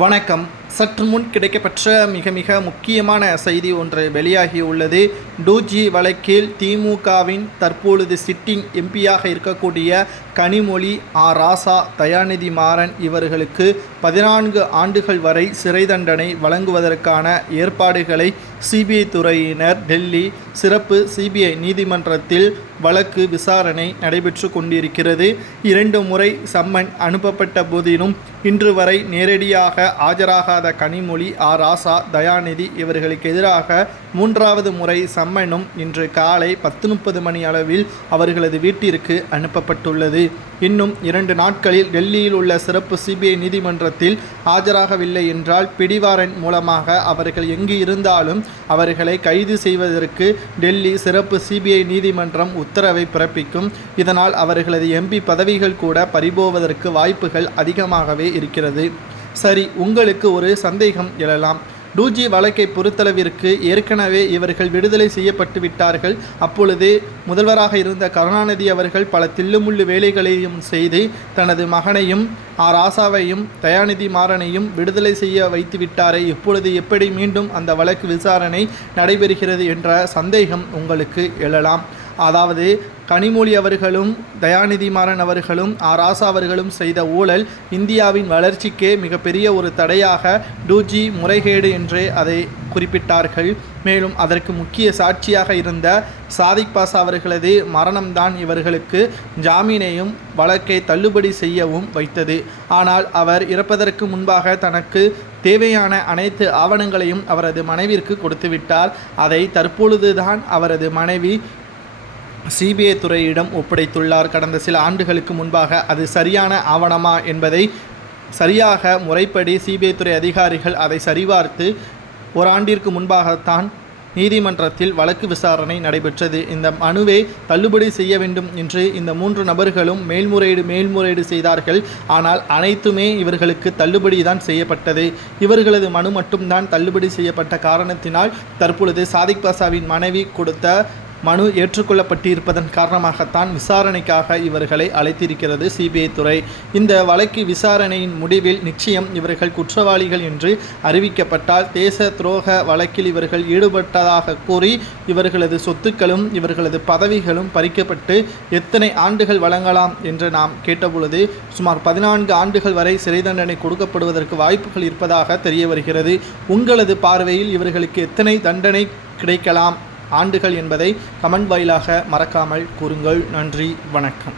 வணக்கம். சற்று முன் கிடைக்கப்பெற்ற மிக முக்கியமான செய்தி ஒன்று வெளியாகியுள்ளது. 2G வழக்கில் திமுகவின் தற்பொழுது சிட்டிங் எம்பியாக இருக்கக்கூடிய கனிமொழி, ராசா, தயாநிதி மாறன் இவர்களுக்கு 14 ஆண்டுகள் வரை சிறை தண்டனை வழங்குவதற்கான ஏற்பாடுகளை சிபிஐ துறையினர் டெல்லி சிறப்பு சிபிஐ நீதிமன்றத்தில் வழக்கு விசாரணை நடைபெற்று கொண்டிருக்கிறது. 2 முறை சம்மன் அனுப்பப்பட்ட போதிலும் இன்று வரை நேரடியாக ஆஜராகாத கனிமொழி, ராசா, தயாநிதி இவர்களுக்கு எதிராக 3வது முறை சம்மனும் இன்று காலை 10:30 மணி அளவில் அவர்களது வீட்டிற்கு அனுப்பப்பட்டுள்ளது. இன்னும் 2 நாட்களில் டெல்லியில் உள்ள சிறப்பு சிபிஐ நீதிமன்றத்தில் ஆஜராகவில்லை என்றால் பிடிவாரண்ட் மூலமாக அவர்கள் எங்கு இருந்தாலும் அவர்களை கைது செய்வதற்கு டெல்லி சிறப்பு சிபிஐ நீதிமன்றம் உத்தரவை பிறப்பிக்கும். இதனால் அவர்களது எம்பி பதவிகள் கூட பறிபோவதற்கு வாய்ப்புகள் அதிகமாகவே இருக்கிறது. சரி, உங்களுக்கு ஒரு சந்தேகம் எழலாம். 2G வழக்கை பொறுத்தளவிற்கு ஏற்கனவே இவர்கள் விடுதலை செய்யப்பட்டு விட்டார்கள். அப்பொழுது முதல்வராக இருந்த கருணாநிதி அவர்கள் பல தில்லுமுள்ளு வேலைகளையும் செய்து தனது மகனையும் ராசாவையும் தயாநிதி மாறனையும் விடுதலை செய்ய வைத்து விட்டாரே, இப்பொழுது எப்படி மீண்டும் அந்த வழக்கு விசாரணை நடைபெறுகிறது என்ற சந்தேகம் உங்களுக்கு எழலாம். அதாவது கனிமொழி அவர்களும் தயாநிதி மாறன் அவர்களும் ராசா அவர்களும் செய்த ஊழல் இந்தியாவின் வளர்ச்சிக்கே மிகப்பெரிய ஒரு தடையாக 2G முறைகேடு என்றே அதை குறிப்பிட்டார்கள். மேலும் அதற்கு முக்கிய சாட்சியாக இருந்த சாதிக் பாஷா அவர்களது மரணம்தான் இவர்களுக்கு ஜாமீனையும் வழக்கை தள்ளுபடி செய்யவும் வைத்தது. ஆனால் அவர் இறப்பதற்கு முன்பாக தனக்கு தேவையான அனைத்து ஆவணங்களையும் அவரது மனைவிற்கு கொடுத்துவிட்டார். அதை தற்பொழுதுதான் அவரது மனைவி சிபிஐ துறையிடம் ஒப்படைத்துள்ளார். கடந்த சில ஆண்டுகளுக்கு முன்பாக அது சரியான ஆவணமா என்பதை சரியாக முறைப்படி சிபிஐ துறை அதிகாரிகள் அதை சரிபார்த்து ஓராண்டிற்கு முன்பாகத்தான் நீதிமன்றத்தில் வழக்கு விசாரணை நடைபெற்றது. இந்த மனுவை தள்ளுபடி செய்ய வேண்டும் என்று இந்த 3 நபர்களும் மேல்முறையீடு செய்தார்கள். ஆனால் அனைத்துமே இவர்களுக்கு தள்ளுபடி தான் செய்யப்பட்டது. இவர்களது மனு மட்டும்தான் தள்ளுபடி செய்யப்பட்ட காரணத்தினால் தற்பொழுது சாதிக் பாஷாவின் மனைவி கொடுத்த மனு ஏற்றுக்கொள்ளப்பட்டிருப்பதன் காரணமாகத்தான் விசாரணைக்காக இவர்களை அழைத்திருக்கிறது சிபிஐ துறை. இந்த வழக்கு விசாரணையின் முடிவில் நிச்சயம் இவர்கள் குற்றவாளிகள் என்று அறிவிக்கப்பட்டால் தேச துரோக வழக்கில் இவர்கள் ஈடுபட்டதாக கூறி இவர்களது சொத்துக்களும் இவர்களது பதவிகளும் பறிக்கப்பட்டு எத்தனை ஆண்டுகள் வழங்கலாம் என்று நாம் கேட்டபொழுது சுமார் 14 ஆண்டுகள் வரை சிறை தண்டனை கொடுக்கப்படுவதற்கு வாய்ப்புகள் இருப்பதாக தெரிய வருகிறது. உங்களது பார்வையில் இவர்களுக்கு எத்தனை தண்டனை கிடைக்கலாம் ஆண்டுகள் என்பதை கமெண்ட் வாயிலாக மறக்காமல் கூறுங்கள். நன்றி, வணக்கம்.